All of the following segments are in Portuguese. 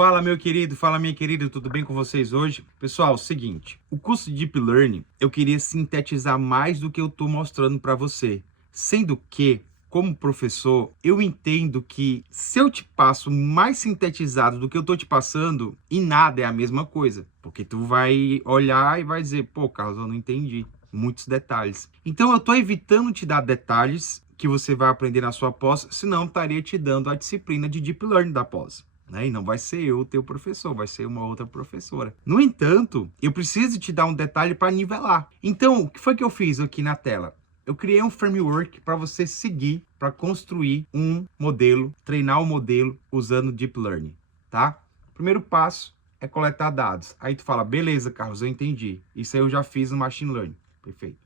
Fala meu querido, fala minha querida, tudo bem com vocês hoje? Pessoal, seguinte, o curso de Deep Learning eu queria sintetizar mais do que eu estou mostrando para você, sendo que, como professor, eu entendo que se eu te passo mais sintetizado do que eu estou te passando, e nada é a mesma coisa, porque tu vai olhar e vai dizer, pô, Carlos, eu não entendi muitos detalhes. Então eu estou evitando te dar detalhes que você vai aprender na sua pós, senão estaria te dando a disciplina de Deep Learning da pós. Né? E não vai ser eu o teu professor, vai ser uma outra professora. No entanto, eu preciso te dar um detalhe para nivelar. Então, o que foi que eu fiz aqui na tela? Eu criei um framework para você seguir, para construir um modelo, treinar o modelo usando Deep Learning, tá? Primeiro passo é coletar dados. Aí tu fala, beleza, Carlos, eu entendi. Isso aí eu já fiz no Machine Learning. Perfeito.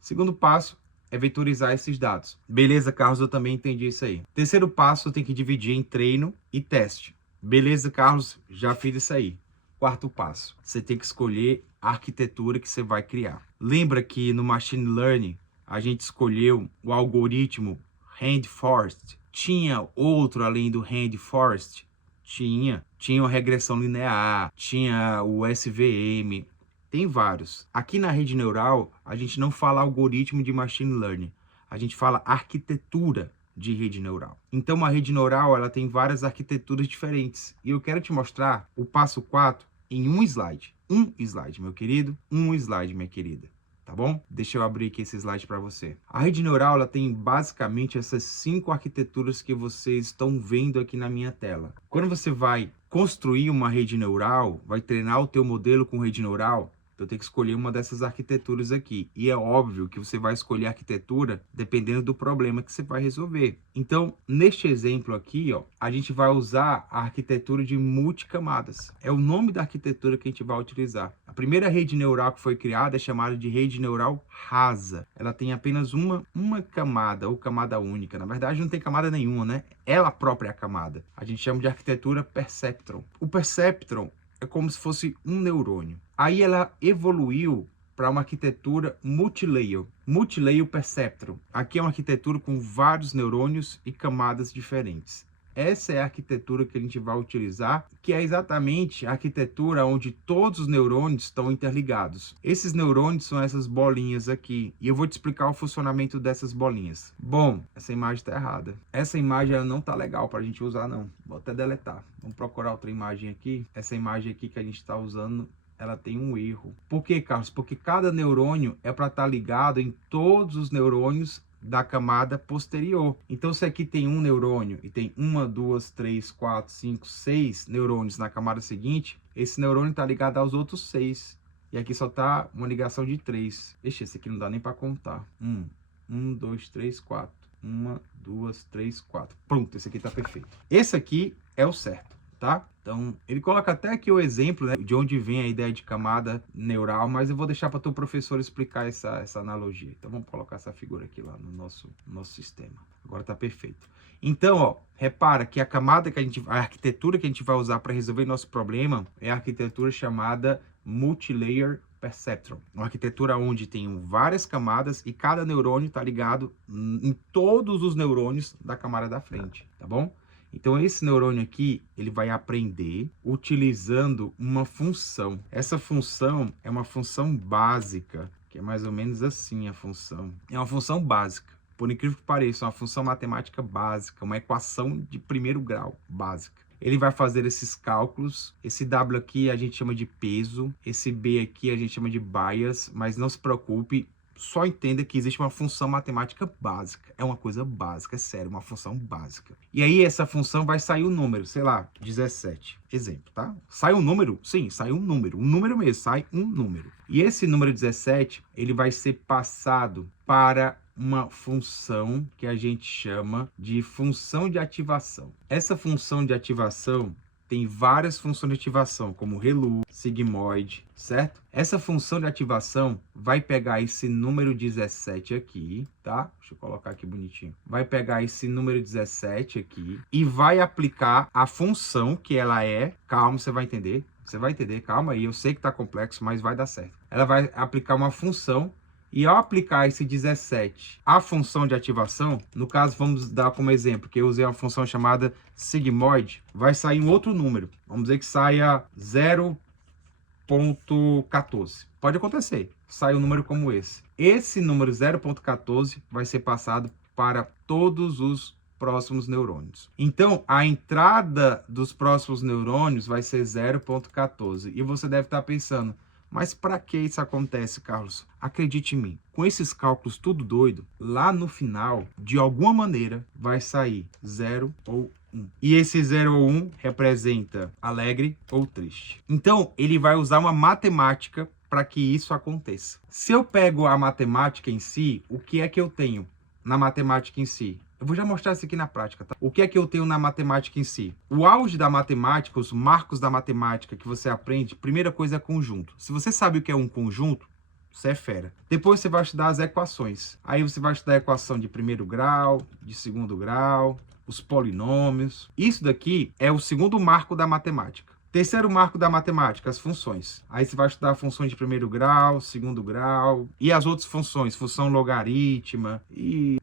Segundo passo é vetorizar esses dados. Beleza, Carlos, eu também entendi isso aí. Terceiro passo, tem que dividir em treino e teste. Beleza, Carlos, já fiz isso aí. Quarto passo, você tem que escolher a arquitetura que você vai criar. Lembra que no Machine Learning, a gente escolheu o algoritmo Randforest. Tinha outro além do Randforest? Tinha uma regressão linear, tinha o SVM, tem vários. Aqui na rede neural, a gente não fala algoritmo de machine learning, a gente fala arquitetura de rede neural. Então, uma rede neural, ela tem várias arquiteturas diferentes. E eu quero te mostrar o passo 4 em um slide. Um slide, meu querido, um slide, minha querida. Tá bom? Deixa eu abrir aqui esse slide para você. A rede neural, ela tem basicamente essas 5 arquiteturas que vocês estão vendo aqui na minha tela. Quando você vai construir uma rede neural, vai treinar o teu modelo com rede neural, então tem que escolher uma dessas arquiteturas aqui. E é óbvio que você vai escolher a arquitetura dependendo do problema que você vai resolver. Então, neste exemplo aqui, ó, a gente vai usar a arquitetura de multicamadas. É o nome da arquitetura que a gente vai utilizar. A primeira rede neural que foi criada é chamada de rede neural rasa. Ela tem apenas uma camada, ou camada única. Na verdade, não tem camada nenhuma, né? Ela própria é a camada. A gente chama de arquitetura perceptron. O perceptron é como se fosse um neurônio. Aí ela evoluiu para uma arquitetura multilayer, multilayer perceptron. Aqui é uma arquitetura com vários neurônios e camadas diferentes. Essa é a arquitetura que a gente vai utilizar, que é exatamente a arquitetura onde todos os neurônios estão interligados. Esses neurônios são essas bolinhas aqui, e eu vou te explicar o funcionamento dessas bolinhas. Bom, essa imagem está errada. Essa imagem ela não está legal para a gente usar, não. Vou até deletar. Vamos procurar outra imagem aqui. Essa imagem aqui que a gente está usando, ela tem um erro. Por quê, Carlos? Porque cada neurônio é para estar ligado em todos os neurônios da camada posterior. Então, se aqui tem um neurônio e tem 1, 2, 3, 4, 5, 6 neurônios na camada seguinte, esse neurônio está ligado aos outros 6. E aqui só está uma ligação de 3. Ixi, esse aqui não dá nem para contar. 1, 2, 3, 4. 1, 2, 3, 4. Pronto, esse aqui está perfeito. Esse aqui é o certo. Tá? Então, ele coloca até aqui o exemplo, né, de onde vem a ideia de camada neural, mas eu vou deixar para o teu professor explicar essa analogia. Então, vamos colocar essa figura aqui lá no nosso sistema. Agora está perfeito. Então, ó, repara que a camada a arquitetura que a gente vai usar para resolver nosso problema é a arquitetura chamada Multilayer Perceptron. Uma arquitetura onde tem várias camadas e cada neurônio está ligado em todos os neurônios da camada da frente, tá bom? Então, esse neurônio aqui, ele vai aprender utilizando uma função. Essa função é uma função básica, que é mais ou menos assim a função. É uma função básica. Por incrível que pareça, é uma função matemática básica, uma equação de primeiro grau básica. Ele vai fazer esses cálculos. Esse W aqui a gente chama de peso. Esse B aqui a gente chama de bias, mas não se preocupe. Só entenda que existe uma função matemática básica. É uma coisa básica, é sério, uma função básica. E aí essa função vai sair o número, sei lá, 17. Exemplo, tá? Sai um número? Sim, sai um número. Um número mesmo, sai um número. E esse número 17, ele vai ser passado para uma função que a gente chama de função de ativação. Essa função de ativação tem várias funções de ativação, como ReLU, sigmoide, certo? Essa função de ativação vai pegar esse número 17 aqui, tá? Deixa eu colocar aqui bonitinho. Vai pegar esse número 17 aqui e vai aplicar a função que ela é. Calma, você vai entender. Você vai entender, calma aí. Eu sei que tá complexo, mas vai dar certo. Ela vai aplicar uma função E ao aplicar esse 17 à função de ativação, no caso vamos dar como exemplo, que eu usei uma função chamada sigmoid, vai sair um outro número. Vamos dizer que saia 0.14. Pode acontecer, sai um número como esse. Esse número 0.14 vai ser passado para todos os próximos neurônios. Então, a entrada dos próximos neurônios vai ser 0.14. E você deve estar pensando, mas para que isso acontece, Carlos? Acredite em mim, com esses cálculos tudo doido, lá no final, de alguma maneira, vai sair 0 ou 1. E esse 0 ou 1 representa alegre ou triste. Então, ele vai usar uma matemática para que isso aconteça. Se eu pego a matemática em si, o que é que eu tenho na matemática em si? Eu vou já mostrar isso aqui na prática, tá? O que é que eu tenho na matemática em si? O auge da matemática, os marcos da matemática que você aprende, primeira coisa é conjunto. Se você sabe o que é um conjunto, você é fera. Depois você vai estudar as equações. Aí você vai estudar a equação de primeiro grau, de segundo grau, os polinômios. Isso daqui é o segundo marco da matemática. Terceiro marco da matemática, as funções. Aí você vai estudar funções de primeiro grau, segundo grau e as outras funções, função logarítmica e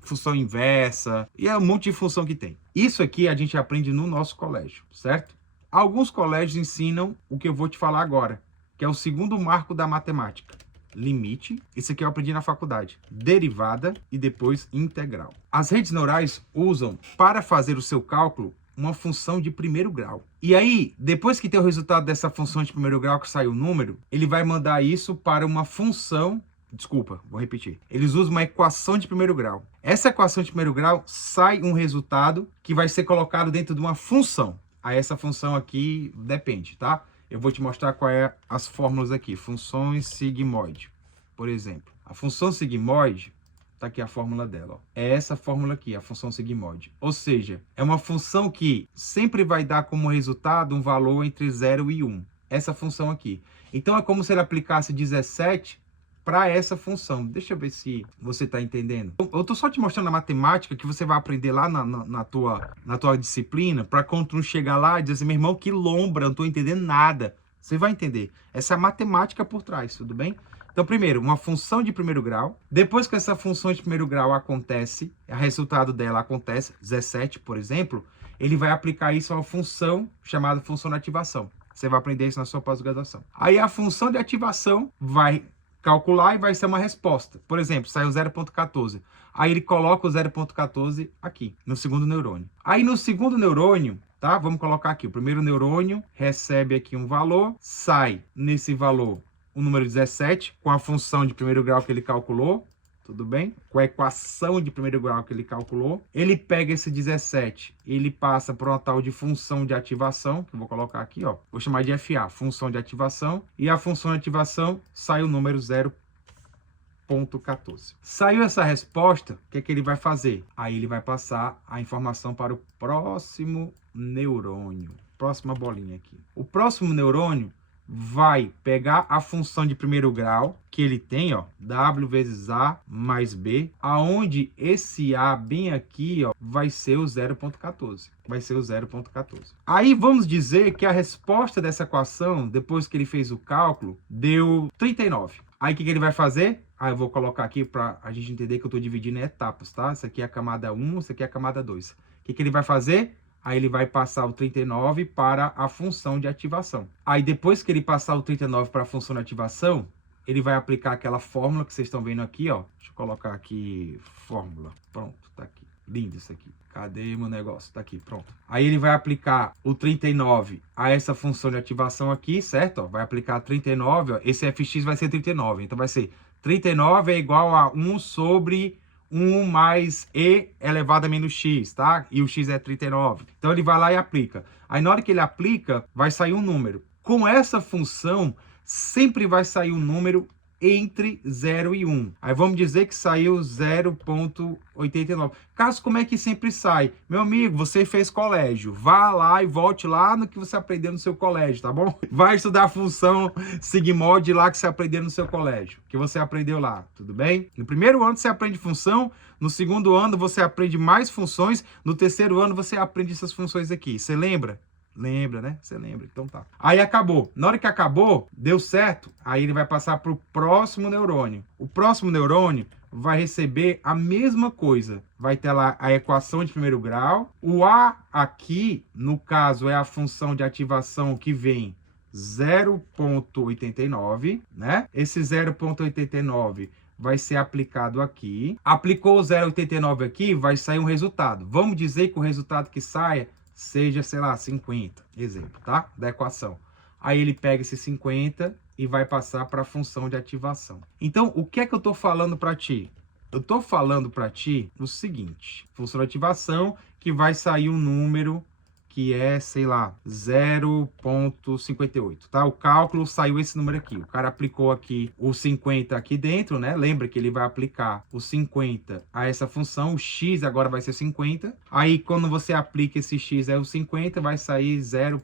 função inversa e é um monte de função que tem. Isso aqui a gente aprende no nosso colégio, certo? Alguns colégios ensinam o que eu vou te falar agora, que é o segundo marco da matemática. Limite, isso aqui eu aprendi na faculdade, derivada e depois integral. As redes neurais usam para fazer o seu cálculo uma função de primeiro grau. E aí, depois que tem o resultado dessa função de primeiro grau, que sai o número, ele vai mandar isso para uma função... Desculpa, vou repetir. Eles usam uma equação de primeiro grau. Essa equação de primeiro grau sai um resultado que vai ser colocado dentro de uma função. Aí essa função aqui depende, tá? Eu vou te mostrar qual é as fórmulas aqui. Funções sigmoide, por exemplo. A função sigmoide... Tá aqui a fórmula dela, ó. É essa fórmula aqui, a função sigmoide. Ou seja, é uma função que sempre vai dar como resultado um valor entre 0 e 1. Essa função aqui. Então, é como se ele aplicasse 17 para essa função. Deixa eu ver se você está entendendo. Eu estou só te mostrando a matemática que você vai aprender lá na tua disciplina, para quando tu chegar lá e dizer assim, meu irmão, que lombra, não estou entendendo nada. Você vai entender. Essa é a matemática por trás, tudo bem? Então, primeiro, uma função de primeiro grau. Depois que essa função de primeiro grau acontece, o resultado dela acontece, 17, por exemplo, ele vai aplicar isso a uma função chamada função de ativação. Você vai aprender isso na sua pós-graduação. Aí a função de ativação vai calcular e vai ser uma resposta. Por exemplo, saiu 0.14. Aí ele coloca o 0.14 aqui, no segundo neurônio. Aí no segundo neurônio, tá? Vamos colocar aqui, o primeiro neurônio recebe aqui um valor, sai nesse valor o número 17, com a função de primeiro grau que ele calculou, tudo bem? Com a equação de primeiro grau que ele calculou. Ele pega esse 17, ele passa para uma tal de função de ativação, que eu vou colocar aqui, ó. Vou chamar de FA, função de ativação. E a função de ativação sai o número 0.14. Saiu essa resposta, o que é que ele vai fazer? Aí ele vai passar a informação para o próximo neurônio. Próxima bolinha aqui. O próximo neurônio vai pegar a função de primeiro grau que ele tem, ó, W vezes A mais B, aonde esse A bem aqui, ó, vai ser o 0.14. Vai ser o 0.14. Aí vamos dizer que a resposta dessa equação, depois que ele fez o cálculo, deu 39. Aí o que ele vai fazer? Eu vou colocar aqui para a gente entender que eu estou dividindo em etapas, tá? Isso aqui é a camada 1, isso aqui é a camada 2. O que ele vai fazer? Aí ele vai passar o 39 para a função de ativação. Aí depois que ele passar o 39 para a função de ativação, ele vai aplicar aquela fórmula que vocês estão vendo aqui, ó. Deixa eu colocar aqui, fórmula. Pronto, tá aqui. Lindo isso aqui. Cadê meu negócio? Tá aqui, pronto. Aí ele vai aplicar o 39 a essa função de ativação aqui, certo? Ó, vai aplicar 39, ó. Esse fx vai ser 39. Então vai ser 39 é igual a 1 sobre 1 mais e elevado a menos x, tá? E o x é 39. Então ele vai lá e aplica. Aí na hora que ele aplica, vai sair um número. Com essa função, sempre vai sair um número entre 0 e 1. Aí vamos dizer que saiu 0.89. Caso, como é que sempre sai? Meu amigo, você fez colégio. Vá lá e volte lá no que você aprendeu no seu colégio, tá bom? Vai estudar a função sigmoide lá que você aprendeu no seu colégio. Que você aprendeu lá, tudo bem? No primeiro ano você aprende função. No segundo ano você aprende mais funções. No terceiro ano você aprende essas funções aqui. Você lembra? Lembra, né? Você lembra, então tá. Aí acabou. Na hora que acabou, deu certo, aí ele vai passar para o próximo neurônio. O próximo neurônio vai receber a mesma coisa. Vai ter lá a equação de primeiro grau. O A aqui, no caso, é a função de ativação que vem 0,89, né? Esse 0,89 vai ser aplicado aqui. Aplicou o 0,89 aqui, vai sair um resultado. Vamos dizer que o resultado que saia seja, sei lá, 50. Exemplo, tá? Da equação. Aí ele pega esse 50 e vai passar para a função de ativação. Então, o que é que eu estou falando para ti? Eu estou falando para ti o seguinte. Função de ativação que vai sair um número que é, sei lá, 0,58, tá? O cálculo saiu esse número aqui. O cara aplicou aqui o 50 aqui dentro, né? Lembra que ele vai aplicar o 50 a essa função. O x agora vai ser 50. Aí, quando você aplica esse x, é o 50, vai sair 0.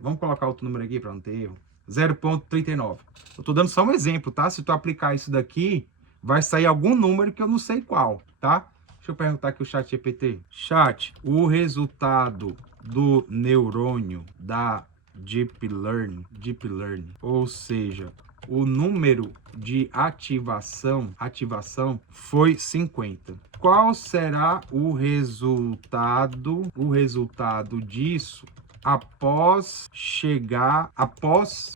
Vamos colocar outro número aqui para não ter erro. 0,39. Eu tô dando só um exemplo, tá? Se tu aplicar isso daqui, vai sair algum número que eu não sei qual, tá? Deixa eu perguntar aqui o chat GPT. Chat, o resultado do neurônio da Deep Learning, ou seja, o número de ativação foi 50. Qual será o resultado disso após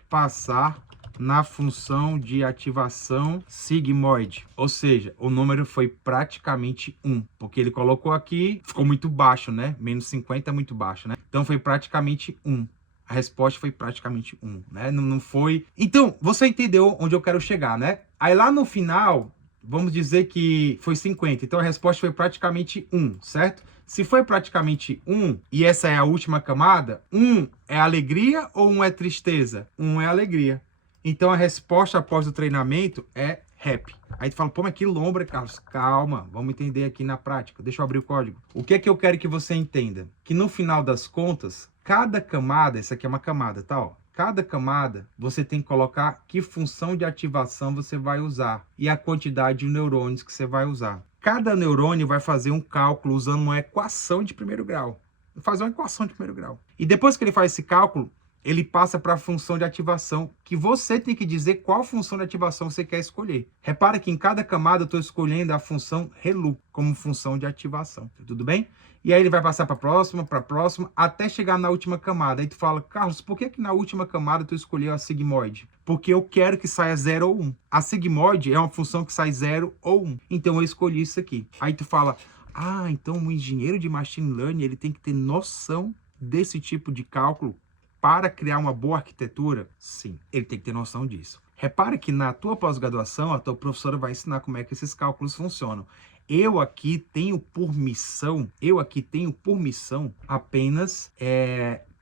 passar na função de ativação sigmoide? Ou seja, o número foi praticamente 1, porque ele colocou aqui, ficou muito baixo, né? Menos 50 é muito baixo, né? Então foi praticamente 1. A resposta foi praticamente 1, né? Não foi... Então, você entendeu onde eu quero chegar, né? Aí lá no final, vamos dizer que foi 50. Então a resposta foi praticamente 1, certo? Se foi praticamente 1, e essa é a última camada, 1 é alegria ou 1 é tristeza? 1 é alegria. Então, a resposta após o treinamento é happy. Aí tu fala, pô, mas que lombra, Carlos. Calma, vamos entender aqui na prática. Deixa eu abrir o código. O que é que eu quero que você entenda? Que no final das contas, cada camada, essa aqui é uma camada, tá? Ó, cada camada, você tem que colocar que função de ativação você vai usar e a quantidade de neurônios que você vai usar. Cada neurônio vai fazer um cálculo usando uma equação de primeiro grau. Vai fazer uma equação de primeiro grau. E depois que ele faz esse cálculo, ele passa para a função de ativação, que você tem que dizer qual função de ativação você quer escolher. Repara que em cada camada eu estou escolhendo a função ReLU como função de ativação. Tudo bem? E aí ele vai passar para a próxima, até chegar na última camada. Aí tu fala, Carlos, por que na última camada tu escolheu a sigmoide? Porque eu quero que saia 0 ou 1. A sigmoide é uma função que sai 0 ou 1. Então eu escolhi isso aqui. Aí tu fala, ah, então o engenheiro de machine learning ele tem que ter noção desse tipo de cálculo para criar uma boa arquitetura? Sim, ele tem que ter noção disso. Repare que na tua pós-graduação, a tua professora vai ensinar como é que esses cálculos funcionam. Eu aqui tenho por missão apenas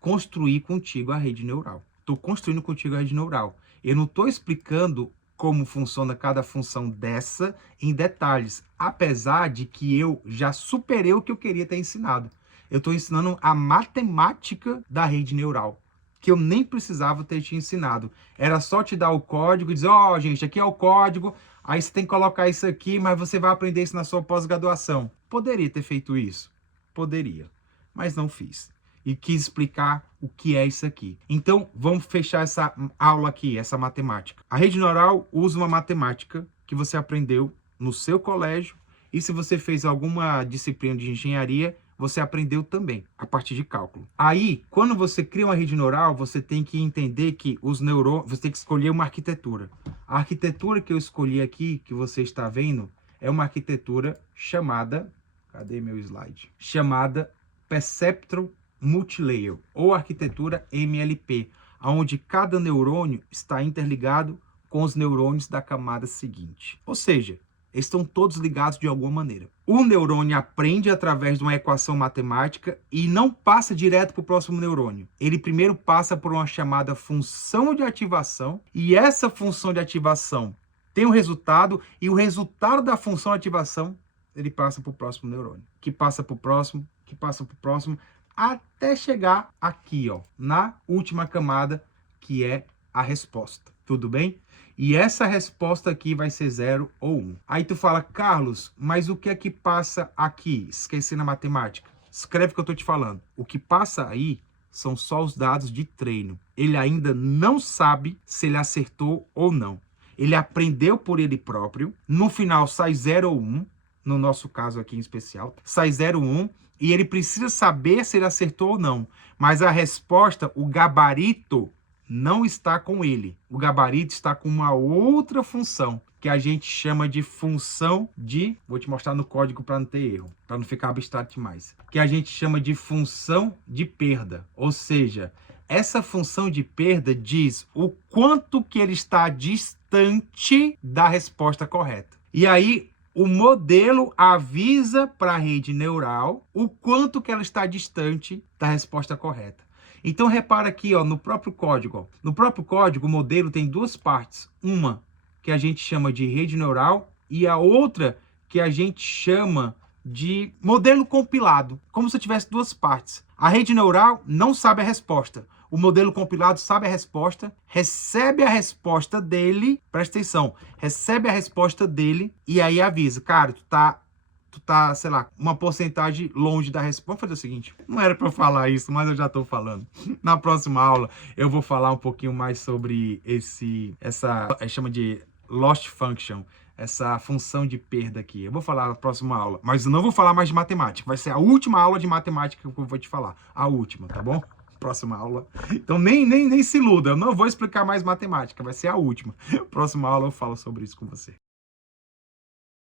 construir contigo a rede neural. Estou construindo contigo a rede neural. Eu não estou explicando como funciona cada função dessa em detalhes, apesar de que eu já superei o que eu queria ter ensinado. Eu estou ensinando a matemática da rede neural, que eu nem precisava ter te ensinado. Era só te dar o código e dizer, ó, gente, aqui é o código, aí você tem que colocar isso aqui, mas você vai aprender isso na sua pós-graduação. Poderia ter feito isso? Poderia, mas não fiz. E quis explicar o que é isso aqui. Então, vamos fechar essa aula aqui, essa matemática. A rede neural usa uma matemática que você aprendeu no seu colégio, e se você fez alguma disciplina de engenharia, você aprendeu também, a partir de cálculo. Aí, quando você cria uma rede neural, você tem que entender que os neurônios... Você tem que escolher uma arquitetura. A arquitetura que eu escolhi aqui, que você está vendo, é uma arquitetura chamada... Cadê meu slide? Chamada Perceptron Multilayer, ou arquitetura MLP, onde cada neurônio está interligado com os neurônios da camada seguinte. Ou seja, eles estão todos ligados de alguma maneira. O neurônio aprende através de uma equação matemática e não passa direto para o próximo neurônio. Ele primeiro passa por uma chamada função de ativação, e essa função de ativação tem um resultado, e o resultado da função de ativação ele passa para o próximo neurônio, que passa para o próximo, que passa para o próximo, até chegar aqui, ó, na última camada, que é a resposta. Tudo bem? E essa resposta aqui vai ser 0 ou 1. Aí tu fala, Carlos, mas o que é que passa aqui? Esqueci na matemática. Escreve o que eu tô te falando. O que passa aí são só os dados de treino. Ele ainda não sabe se ele acertou ou não. Ele aprendeu por ele próprio. No final sai 0 ou 1, no nosso caso aqui em especial, sai 0 ou 1, e ele precisa saber se ele acertou ou não. Mas a resposta, o gabarito, não está com ele. O gabarito está com uma outra função, que a gente chama de função de... Vou te mostrar no código para não ter erro, para não ficar abstrato demais. Que a gente chama de função de perda. Ou seja, essa função de perda diz o quanto que ele está distante da resposta correta. E aí, o modelo avisa para a rede neural o quanto que ela está distante da resposta correta. Então, repara aqui, ó, no próprio código. Ó. No próprio código, o modelo tem duas partes. Uma que a gente chama de rede neural e a outra que a gente chama de modelo compilado, como se eu tivesse duas partes. A rede neural não sabe a resposta. O modelo compilado sabe a resposta, recebe a resposta dele, presta atenção, recebe a resposta dele e aí avisa, cara, tu tá, sei lá, uma porcentagem longe da resposta. Vamos fazer o seguinte, não era para eu falar isso, mas eu já tô falando. Na próxima aula eu vou falar um pouquinho mais sobre chama de loss function, essa função de perda aqui. Eu vou falar na próxima aula, mas eu não vou falar mais de matemática. Vai ser a última aula de matemática que eu vou te falar. A última, tá bom? Próxima aula. Então nem se iluda, eu não vou explicar mais matemática, vai ser a última. Próxima aula eu falo sobre isso com você.